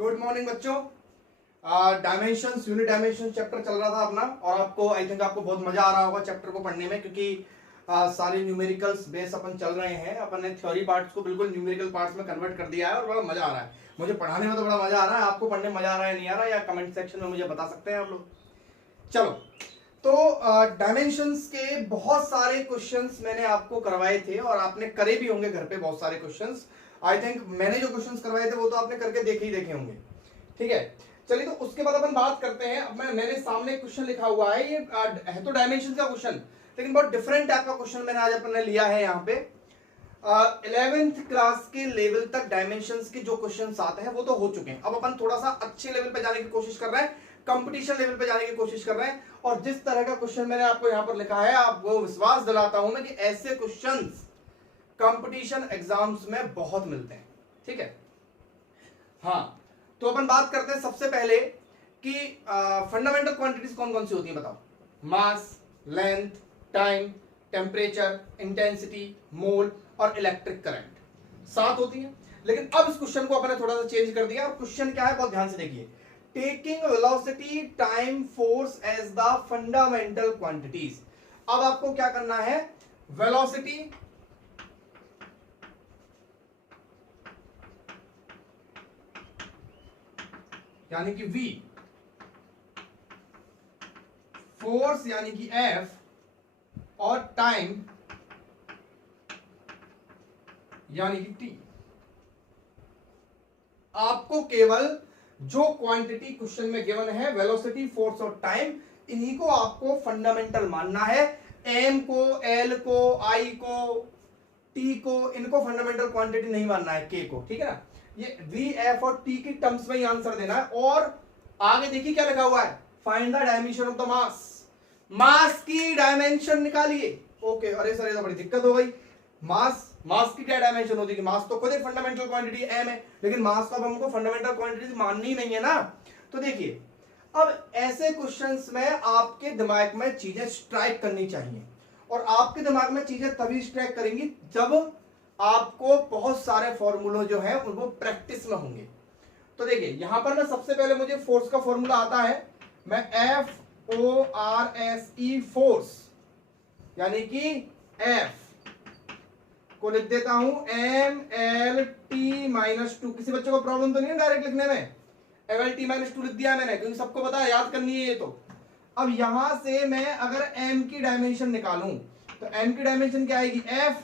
Good morning बच्चों। Dimensions unit dimension chapter चल रहा था अपना, और आपको आई थिंक आपको बहुत मजा आ रहा होगा चैप्टर को पढ़ने में, क्योंकि सारे न्यूमेरिकल्स बेस अपन चल रहे हैं। अपन ने थ्योरी पार्ट्स को बिल्कुल न्यूमेरिकल पार्ट्स में कन्वर्ट कर दिया है और बड़ा मजा आ रहा है। मुझे पढ़ाने में तो बड़ा मजा आ रहा है, आपको पढ़ने में मजा आ रहा है नहीं आ रहा, या कमेंट सेक्शन में मुझे बता सकते हैं आप लोग। चलो, तो डायमेंशंस के बहुत सारे क्वेश्चंस मैंने आपको करवाए थे और आपने करे भी होंगे घर पे बहुत सारे क्वेश्चंस। आई थिंक मैंने जो क्वेश्चंस करवाए थे वो तो आपने करके देखे होंगे। ठीक है, चलिए तो उसके बाद अपन बात करते हैं। अब मैंने सामने क्वेश्चन लिखा हुआ है, ये है तो डायमेंशन का क्वेश्चन, लेकिन बहुत डिफरेंट टाइप का क्वेश्चन मैंने आज अपन ने लिया है यहाँ पे। 11th क्लास के लेवल तक डायमेंशंस के जो क्वेश्चंस आते हैं वो तो हो चुके हैं। अब अपन थोड़ा सा अच्छे लेवल पे जाने की कोशिश कर रहे हैं, कंपटीशन लेवल पे जाने की कोशिश कर रहे हैं। और जिस तरह का क्वेश्चन मैंने आपको यहाँ पर लिखा है, आपको विश्वास दिलाता हूं मैं कि ऐसे क्वेश्चंस कंपटीशन एग्जाम्स में बहुत मिलते हैं। ठीक है, हाँ, तो अपन बात करते हैं सबसे पहले कि फंडामेंटल क्वांटिटीज कौन कौन सी होती हैं, बताओ। मास, लेंथ, टाइम, टेम्परेचर, इंटेंसिटी, मोल और इलेक्ट्रिक करंट 7 होती हैं। लेकिन अब इस क्वेश्चन को अपने थोड़ा सा चेंज कर दिया, और क्वेश्चन क्या है बहुत ध्यान से देखिए। Taking velocity, time, force as the fundamental quantities. अब आपको क्या करना है, वेलोसिटी, यानी कि v, फोर्स यानी कि F, और टाइम यानी कि T। आपको केवल जो क्वांटिटी क्वेश्चन में गिवन है, वेलोसिटी, फोर्स और टाइम, इन्हीं को आपको फंडामेंटल मानना है। m को, l को, i को, t को, इनको फंडामेंटल क्वांटिटी नहीं मानना है, k को। ठीक है ना, ये v, f और t की टर्म्स में ही आंसर देना है। और आगे देखिए क्या लिखा हुआ है, find the dimension of the mass. Mass की डायमेंशन निकालिए। ओके, अरे सर ये तो बड़ी दिक्कत हो गई। मास की क्या डायमेंशन होती है? मास तो खुद एक फंडामेंटल क्वांटिटी m है, लेकिन मास तो अब हमको फंडामेंटल क्वांटिटी माननी नहीं है ना। तो देखिए, अब ऐसे क्वेश्चंस में आपके दिमाग में चीजें स्ट्राइक करनी चाहिए, और आपके दिमाग में चीजें तभी स्ट्राइक करेंगी जब आपको बहुत सारे फॉर्मूले जो है उनको प्रैक्टिस में होंगे। तो देखिए यहां पर ना, सबसे पहले मुझे फोर्स का फॉर्मूला आता है। मैं FORCE, फोर्स यानी कि F को लिख देता हूं MLT-2। किसी बच्चे को प्रॉब्लम तो नहीं है डायरेक्ट लिखने में? MLT-2 लिख दिया मैंने, क्योंकि सबको पता है, याद करनी है ये तो। अब यहां से मैं अगर m की डायमेंशन निकालूं तो m की डायमेंशन क्या आएगी? F,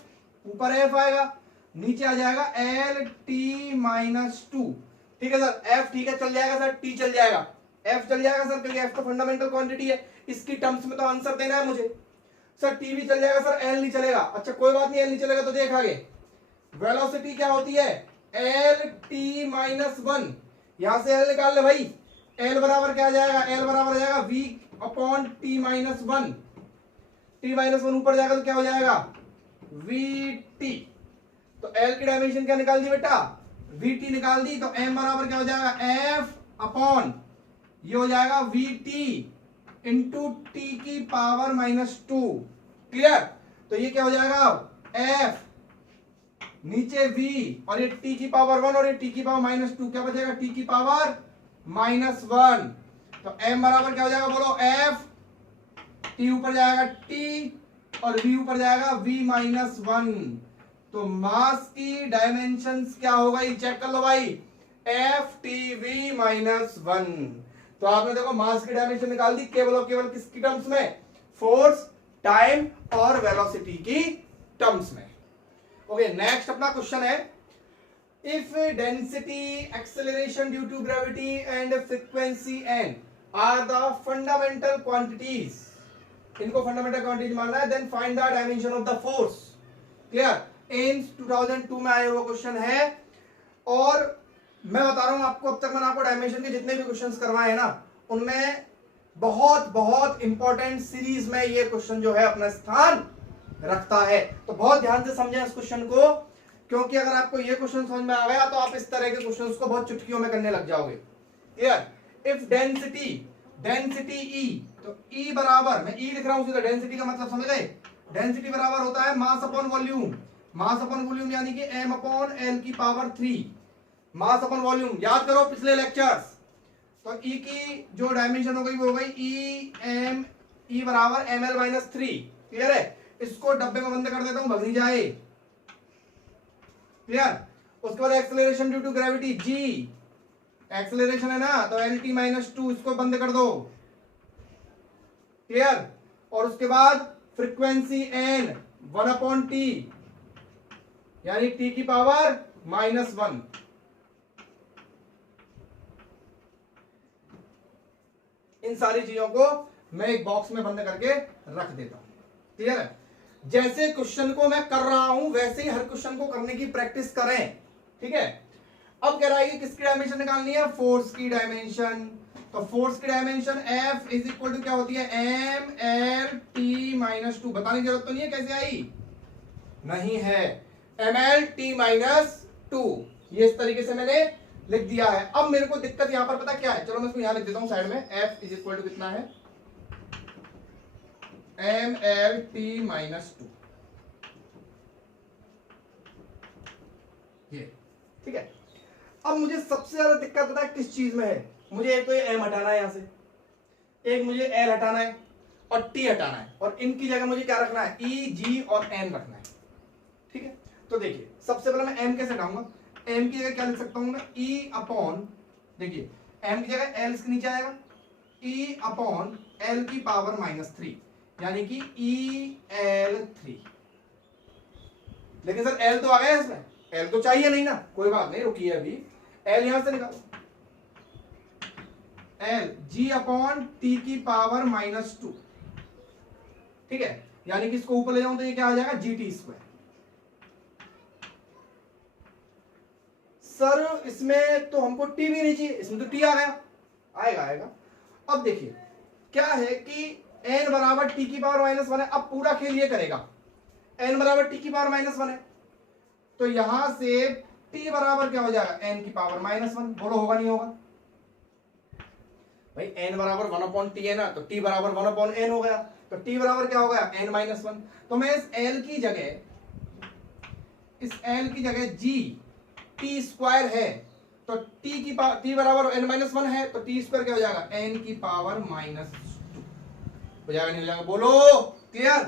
ऊपर F आएगा, नीचे आ जाएगा LT-2। ठीक है सर, F ठीक है चल जाएगा सर, T चल जाएगा, F चल जाएगा सर, क्योंकि F तो फंडामेंटल क्वांटिटी है, इसकी टर्म्स में तो आंसर देना है मुझे। सर T भी चल जाएगा सर, L नहीं चलेगा। अच्छा कोई बात नहीं, L नहीं चलेगा तो देख आगे, वेलोसिटी क्या होती है? LT-1। यहां से L निकाल ले भाई, L बराबर क्या आ जाएगा? L बराबर आ जाएगा V/T-1। T-1 ऊपर जाएगा तो क्या हो जाएगा? VT। तो L की डायमेंशन क्या निकाल दी बेटा? VT निकाल दी। तो M बराबर क्या हो जाएगा? F/, ये हो जाएगा VT इंटू T⁻²। क्लियर? तो ये क्या हो जाएगा? F, नीचे V, और ये T⁻1 और ये T⁻², क्या बचेगा? T⁻1। तो M बराबर क्या हो जाएगा बोलो? F, T ऊपर जाएगा T, और V ऊपर जाएगा V-1। तो मास की डायमेंशंस क्या होगा ये चेक कर लो भाई, FTV-1। तो आपने देखो मास की डायमेंशन निकाल दी, केवल और केवल किसकी टर्म्स में? फोर्स, टाइम और वेलोसिटी की टर्म्स में। ओके, नेक्स्ट अपना क्वेश्चन है, if density, acceleration due to gravity and frequency n are the fundamental quantities, इनको फंडामेंटल क्वांटिटीज मानना है, then find the dimension of the force. Clear? AIIMS 2002 में आया हुआ क्वेश्चन है, और मैं बता रहा हूं आपको, अब तक मैंने आपको डायमेंशन के जितने भी क्वेश्चंस करवाए हैं ना, उनमें बहुत बहुत इंपॉर्टेंट सीरीज में ये क्वेश्चन जो है अपना स्थान रखता है। तो बहुत ध्यान से समझें इस क्वेश्चन को, क्योंकि अगर आपको ये क्वेश्चन समझ में आ गया तो आप इस तरह के क्वेश्चंस को बहुत चुटकियों में करने लग जाओगे। क्लियर? इफ डेंसिटी E, तो E बराबर, मैं E लिख रहा हूं, डेंसिटी का मतलब समझ गए? डेंसिटी बराबर होता है mass upon volume. Mass upon volume यानी कि m/L3, मास अपन वॉल्यूम याद करो पिछले लेक्चर्स। तो ई की जो डायमेंशन हो गई वो हो गई ई बराबर ml-3। क्लियर है? इसको डब्बे में बंद कर देता हूं, भग नहीं जाए। क्लियर? उसके बाद acceleration due to gravity g, acceleration है ना, तो LT-2, इसको बंद कर दो। क्लियर? और उसके बाद फ्रीक्वेंसी n 1/t, यानी t की पावर -1। इन सारी चीजों को मैं एक बॉक्स में बंद करके रख देता हूं। क्लियर है? जैसे क्वेश्चन को मैं कर रहा हूं वैसे ही हर क्वेश्चन को करने की प्रैक्टिस करें। ठीक है? अब कह रहा है कि किसकी डायमेंशन निकालनी है? फोर्स की डायमेंशन। तो फोर्स की dimension F is equal to क्या होती है? mlt-2। बताने की जरूरत तो नहीं है कैसे आई? नहीं है, mlt-2। ये इस तरीके से मैंने लिख दिया है। अब मेरे को दिक्कत यहां पर पता क्या है? चलो मैं इसको यहां लिख देता हूं साइड में। F इज इक्वल टू कितना है? mlt-2। ये ठीक है। अब मुझे सबसे ज्यादा दिक्कत पता है किस चीज में है? मुझे एक तो ये m हटाना है यहां से, एक मुझे l हटाना है और t हटाना है, और इनकी जगह मुझे क्या रखना है? e, g और n रखना है। ठीक है? तो देखिए सबसे पहले मैं m कैसे हटाऊंगा? m की जगह क्या लिख सकता हूं मैं? e अपॉन, देखिए m की जगह l इसके नीचे आएगा, e अपॉन l की पावर -3, यानी कि EL3। लेकिन सर L तो आ गया इसमें, L तो चाहिए नहीं ना। कोई बात नहीं, रुकिए अभी L यहां से निकालो। L G अपॉन T की पावर -2। ठीक है? यानी कि इसको ऊपर ले जाऊं तो ये क्या आ जाएगा? GT²। सर इसमें तो हमको T भी नहीं चाहिए, इसमें तो T आ गया। आएगा। अब देखिए क्या है कि n बराबर t की पावर -1 है। अब पूरा खेल ये करेगा, n बराबर t की पावर -1 है, तो यहां से t बराबर क्या हो जाएगा? n की पावर -1। बोलो होगा नहीं होगा? भाई n बराबर 1/t है ना, तो t बराबर 1/n हो गया, तो t बराबर क्या हो गया? n-1। तो मैं इस l की जगह g t² है, तो t बराबर n-1 है, तो t² क्या हो जाएगा? n की पावर -2 हो जाएगा नहीं हो जाएगा? बोलो। क्लियर?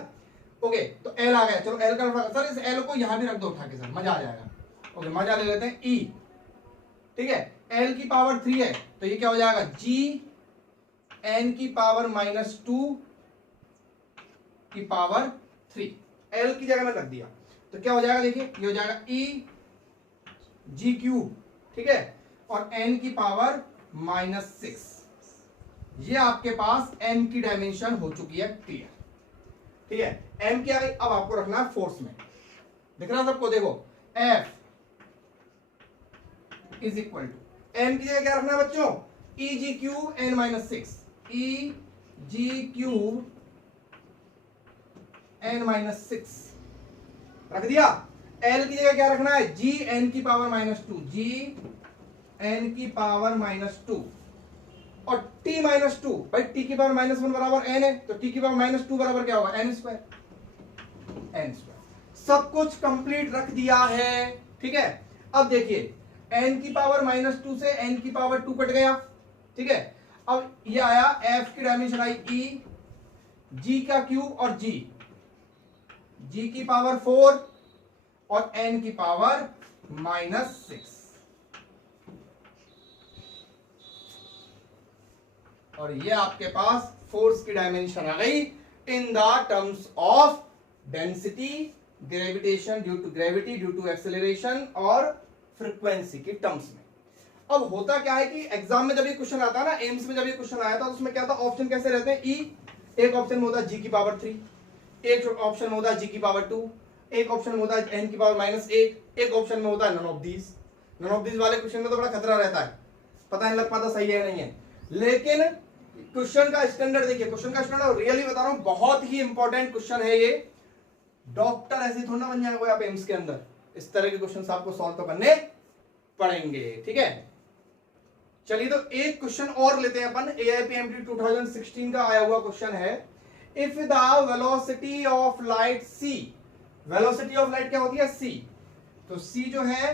ओके, तो L आ गया। चलो L का, सर इस L को यहां भी रख दो उठा के, सर मजा आ जाएगा। ओके, मजा ले लेते हैं। E, ठीक है, L की पावर 3 है, तो ये क्या हो जाएगा? G n की पावर -2 की पावर 3। L की जगह में रख दिया तो क्या हो जाएगा? देखिए ये हो जाएगा E G3, ठीक है, और n की पावर -6। ये आपके पास m की डायमेंशन हो चुकी है क्लियर। ठीक है? m क्या है? अब आपको रखना है फोर्स में। दिख रहा है सबको? देखो F is equal to, m की जगह क्या रखना है बच्चों? EG³ n-6, EG³ n-6 रख दिया। L की जगह क्या रखना है? G n की पावर -2, G n की पावर -2, और t-2, भाई t की पावर -1 बराबर n है, तो t की पावर -2 बराबर क्या होगा? n²। सब कुछ कंप्लीट रख दिया है। ठीक है? अब देखिए n की पावर -2 से n की पावर 2 कट गया। ठीक है? अब ये आया f की डायमेंशन आई e, g का क्यूब और g की पावर 4 और n की पावर -6, और ये आपके पास फोर्स की डायमेंशन आ गई in the terms of density, gravitation due to gravity, due to acceleration और फ्रीक्वेंसी की टर्म्स में। अब होता क्या है कि एग्जाम में जब ये क्वेश्चन आता है ना, एम्स में जब ये क्वेश्चन आया था तो उसमें क्या था? ऑप्शन कैसे रहते हैं? ई, एक ऑप्शन में होता है g की पावर 3, एक ऑप्शन में होता है g की पावर 2, एक ऑप्शन में होता है n की पावर -1, एक ऑप्शन में होता है नन ऑफ दीज वाले क्वेश्चन में तो बड़ा खतरा रहता है, पता नहीं लग पाता सही है नहीं है। लेकिन क्वेश्चन का स्टैंडर्ड देखिए, क्वेश्चन का स्टैंडर्ड रियली बता रहा हूं बहुत ही इंपॉर्टेंट क्वेश्चन है ये। डॉक्टर ऐसे थोड़ा ना बन जाएगा आप एम्स के अंदर, इस तरह के क्वेश्चन आपको सॉल्व तो करने पड़ेंगे। ठीक है? चलिए तो एक क्वेश्चन और लेते हैं अपन। AIPMT 2016 का आया हुआ क्वेश्चन है, if the velocity of light c, velocity of light क्या होती है? c, तो c जो है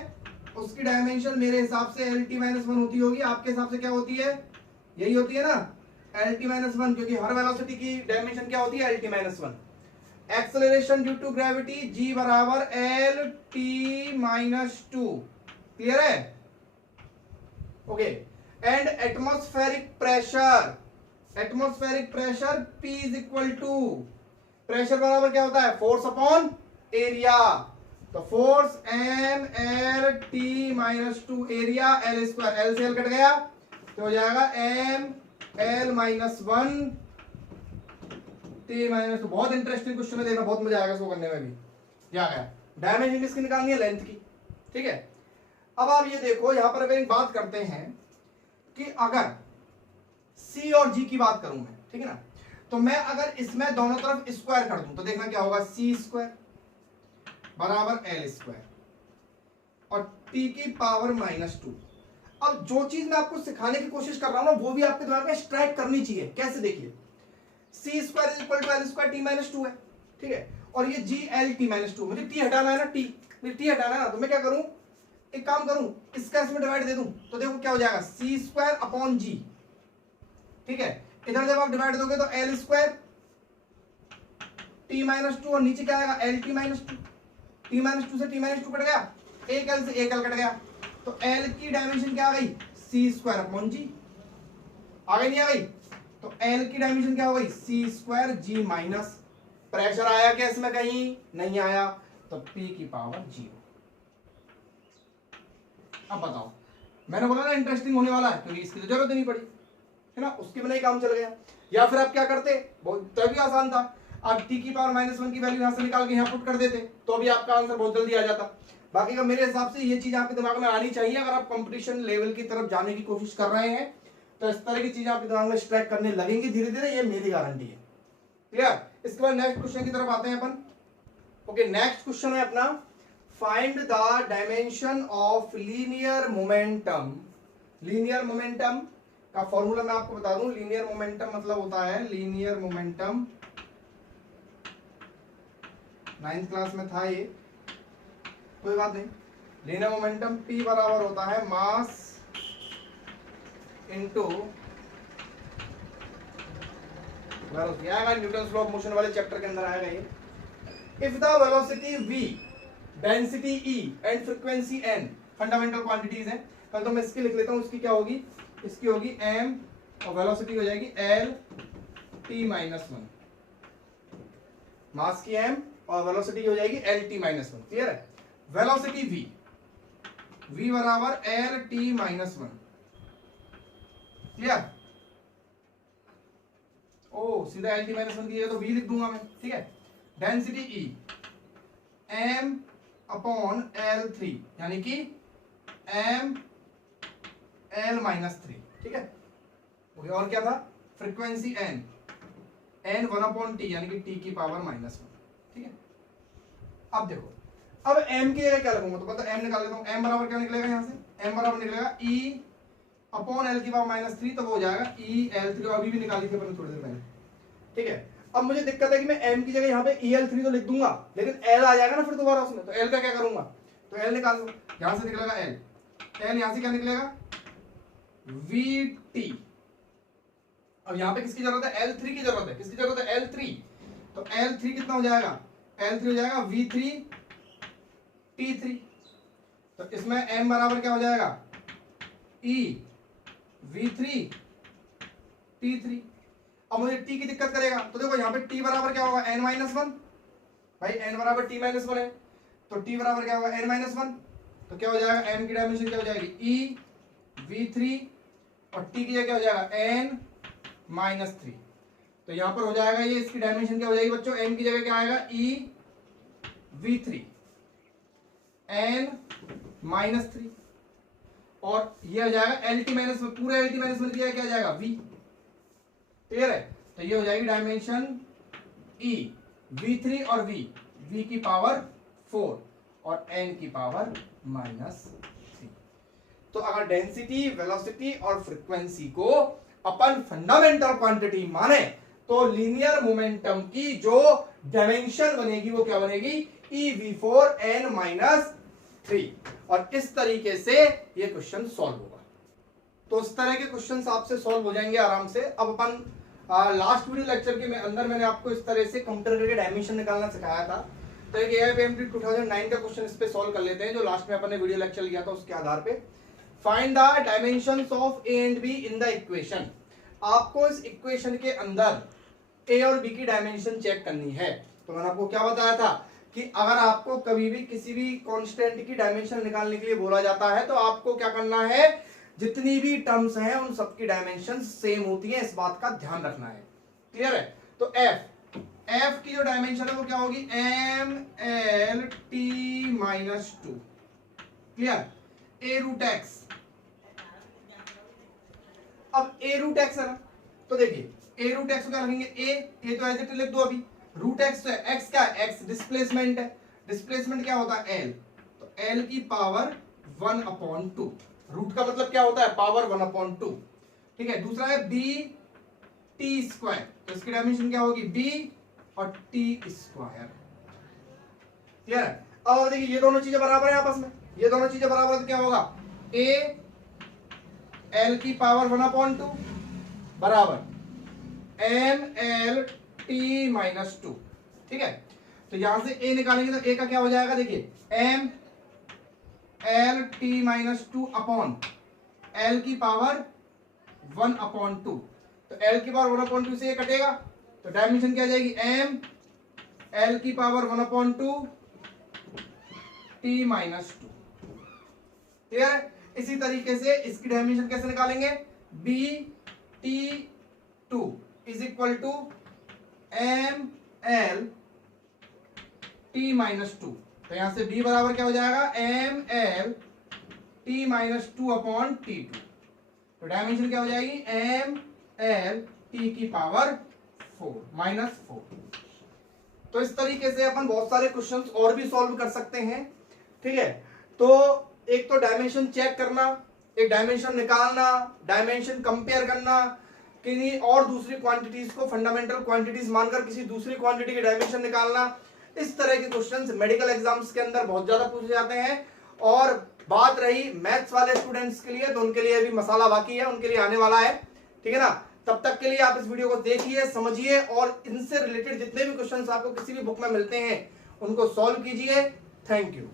उसकी डायमेंशन मेरे हिसाब से LT माइनस वन होती होगी, आपके हिसाब से क्या होती है, यही होती है ना, LT माइनस वन, क्योंकि हर वेलोसिटी की डायमेंशन क्या होती है, LT minus one. Acceleration due to gravity G बराबर LT माइनस टू, क्लियर है, okay. And atmospheric pressure P is equal to, pressure बराबर क्या होता है, फोर्स अपॉन एरिया, तो force MLT minus two, area L square, L से L cut गया तो हो जाएगा ML minus one T minus two. बहुत इंटरेस्टिंग क्वेश्चन है, देखना बहुत मजा आएगा इसको करने में भी। क्या है, डायमेंशन किसकी निकालनी है, लेंथ की, ठीक है। अब आप ये देखो यहां पर अगर एक बात करते हैं कि अगर C और G की बात करूं मैं, ठीक है ना, तो मैं अगर इसमें दोनों तरफ स्क्वायर कर दूं तो देखना क्या होगा, C स्क्वायर बराबर L स्क्वायर और T की पावर माइनस टू। अब जो चीज मैं आपको सिखाने की कोशिश कर रहा हूं ना, वो भी आपके दिमाग में स्ट्राइक करनी चाहिए। कैसे, देखिए, C square is equal to L square T minus two है, ठीक है, और ये G L T minus two, मुझे T हटाना है ना, T हटाना है ना, तो मैं क्या करूं, एक काम करूं, इसका इसमें डिवाइड दे दूं तो देखो क्या हो जाएगा, C स्क्वायर अपॉन G, ठीक है। इधर जब आप डिवाइड दोगे तो L square T minus to और नीचे क्या आएगा, LT minus to, T minus to से T माइनस टू कट गया, एक L से एक L कट गया, तो L की डायमेंशन क्या आ गई, C स्क्वायर अपॉन G, आ गई नहीं आ गई, तो L की डायमेंशन क्या हो गई, C square G minus, pressure आया क्या इसमें, कहीं नहीं आया, तो P की पावर 0। अब बताओ, मैंने बोला ना इंटरेस्टिंग होने वाला है, क्योंकि इसकी तो जरूरत नहीं पड़ी है ना, उसके बिना ही काम चल गया। या फिर आप क्या करते, बहुत तभी आसान था, आप T की पावर माइनस वन की वैल्यू यहां से निकाल के यहां पुट कर देते तो भी आपका आंसर बहुत जल्दी आ जाता। बाकी का मेरे हिसाब से ये चीज आपके दिमाग में आनी चाहिए, अगर आप कंपटीशन लेवल की तरफ जाने की कोशिश कर रहे हैं तो इस तरह की चीजें आपके दिमाग में स्ट्राइक करने लगेंगी धीरे धीरे, ये मेरी गारंटी है, क्लियर। इसके बाद नेक्स्ट क्वेश्चन की तरफ आते हैं अपन, ओके। नेक्स्ट क्वेश्चन है अपना, find the dimension of linear momentum. Linear momentum का फॉर्मूला मैं आपको बता दूं, लीनियर मोमेंटम मतलब होता है, लीनियर मोमेंटम 9th क्लास में था ये, कोई बात नहीं। लीनियर मोमेंटम P बराबर होता है मास इनटू आएगा, न्यूटन लॉ ऑफ मोशन वाले चैप्टर के अंदर आएगा ये। If the velocity v, density E and frequency n fundamental quantities हैं, कल तो मैं इसकी लिख लेता हूं, इसकी क्या होगी, इसकी होगी m और वेलोसिटी हो जाएगी L T minus one, mass की m और वेलोसिटी हो जाएगी L T minus one, clear है। वेलोसिटी v बराबर L T minus one, clear. ओ सीधा L T माइनस वन की जगह तो v लिख दूंगा मैं, ठीक है। Density E m upon L3 यानी कि m L माइनस थ्री, ठीक है। और क्या था, फ्रीक्वेंसी n 1 अपॉन टी यानी कि t की पावर माइनस वन, ठीक है। अब देखो, अब m की जगह क्या लगूंगा, तो पता m निकाल लेता हूं, m बराबर क्या निकलेगा यहां से, m बराबर निकलेगा E अपॉन L की पावर माइनस थ्री, तो वो हो जाएगा E L3, अभी भी निकाली थी अपन थोड़ी देर पहले, ठीक है। अब मुझे दिक्कत है कि मैं m की जगह यहाँ पे EL3 तो लिख दूंगा, लेकिन L आ जाएगा ना फिर दोबारा उसमें, तो L का क्या करूंगा, तो L निकाल दो, यहां से निकलेगा L यहां से क्या निकलेगा VT। अब यहाँ पे किसकी जरूरत है, L3 की जरूरत है, किसकी जरूरत है, L3, तो L3 कितना हो जाएगा, L3 हो जाएगा V3 T3, तो इसमें m बराबर क्या हो जाएगा, E V3 T3। अब मुझे t की दिक्कत करेगा, तो देखो यहाँ पे t बराबर क्या होगा, n माइनस वन, भाई n बराबर t माइनस वन है, तो t बराबर क्या होगा, n माइनस वन, तो क्या हो जाएगा, m की डायमेंशन क्या हो जाएगी, E V3 और t की जगह क्या हो जाएगा, n माइनस थ्री, तो यहां पर हो जाएगा ये, इसकी डायमेंशन क्या हो जाएगी बच्चों, n की जगह क्या आएगा, E V3 n minus three, और ये हो जाएगा LT माइनस वन, पूरा LT माइनस वन की जगह क्या आ जाएगा, V, क्लियर है। तो ये हो जाएगी डायमेंशन E V3 और V की पावर 4 और n की पावर माइनस थ्री। तो अगर डेंसिटी, वेलोसिटी और फ्रीक्वेंसी को अपन फंडामेंटल क्वांटिटी माने तो लीनियर मोमेंटम की जो डायमेंशन बनेगी वो क्या बनेगी, EV4 n माइनस थ्री। और इस तरीके से ये क्वेश्चन सॉल्व होगा। तो इस तरह के क्वेश्चन आपसे सॉल्व हो जाएंगे आराम से। अब अपन लास्ट वीडियो लेक्चर के अंदर मैंने आपको इस तरह से कंप्यूटर करके डायमेंशन निकालना सिखाया था। तो एक AIPMT 2009 का क्वेश्चन इस पे सॉल्व कर लेते हैं, जो लास्ट में अपन ने वीडियो लेक्चर लिया था उसके आधार पे। Find the dimensions of A and B in the equation. आपको इस इक्वेशन के अंदर A और B की डायमेंशन चेक करनी है। तो मैंने आपको क्या बताया था कि अगर आपको कभी भी किसी भी कांस्टेंट की डायमेंशन निकालने के लिए बोला जाता है तो आपको क्या करना है, जितनी भी टर्म्स हैं उन सबकी डायमेंशन सेम होती हैं, इस बात का ध्यान रखना है। क्लियर है? तो F की जो डायमेंशन है वो क्या होगी, MLT-2। Clear? A root X. अब A रूट एक्स है ना, तो देखिए A रूट एक्स को क्या रखेंगे, A तो एज इट लिख दो अभी। रूट एक्स तो है, एक्स क्या है, एक्स डिस्प्लेसमेंट है। डिस्प्लेसमेंट क्या होता है, L। तो L की पावर 1/2। रूट का मतलब क्या होता है, पावर 1/2। ठीक है। दूसरा है B T²। तो इसकी डायमेंशन क्या होगी, B और T²। क्लियर है? अब देखिए ये दोनों चीजें बराबर है आपस में, ये दोनों चीजें बराबर तो क्या होगा, A L की पावर 1/2 बराबर MLT-2। ठीक है। तो यहां से A निकालेंगे तो A का क्या हो जाएगा, देखिए MLT-2 अपॉन L की पावर 1/2। तो L की पावर 1/2 से ये कटेगा, तो डायमेंशन क्या आ जाएगी, M L की पावर 1/2 T-2। क्लियर है? इसी तरीके से इसकी डायमेंशन कैसे निकालेंगे, BT2 is equal to MLT-2। तो यहां से B बराबर क्या हो जाएगा, MLT-2 अपॉन T2। तो डायमेंशन क्या हो जाएगी, MLT की पावर 4। तो इस तरीके से अपन बहुत सारे क्वेश्चंस और भी सॉल्व कर सकते हैं। ठीक है। तो एक तो डायमेंशन चेक करना, एक डायमेंशन निकालना, डायमेंशन कंपेयर करना, किन्हीं और दूसरी क्वांटिटीज को फंडामेंटल क्वांटिटीज मानकर किसी दूसरी क्वांटिटी की डायमेंशन निकालना। इस तरह के क्वेश्चंस मेडिकल एग्जाम्स के अंदर बहुत ज्यादा पूछे जाते हैं। और बात रही मैथ्स वाले स्टूडेंट्स के लिए, तो उनके लिए भी मसाला बाकी है, उनके लिए आने वाला है। ठीक है ना? तब तक के लिए आप इस वीडियो को देखिए, समझिए और इनसे रिलेटेड जितने भी क्वेश्चंस आपको किसी भी बुक में मिलते हैं उनको सॉल्व कीजिए। Thank you.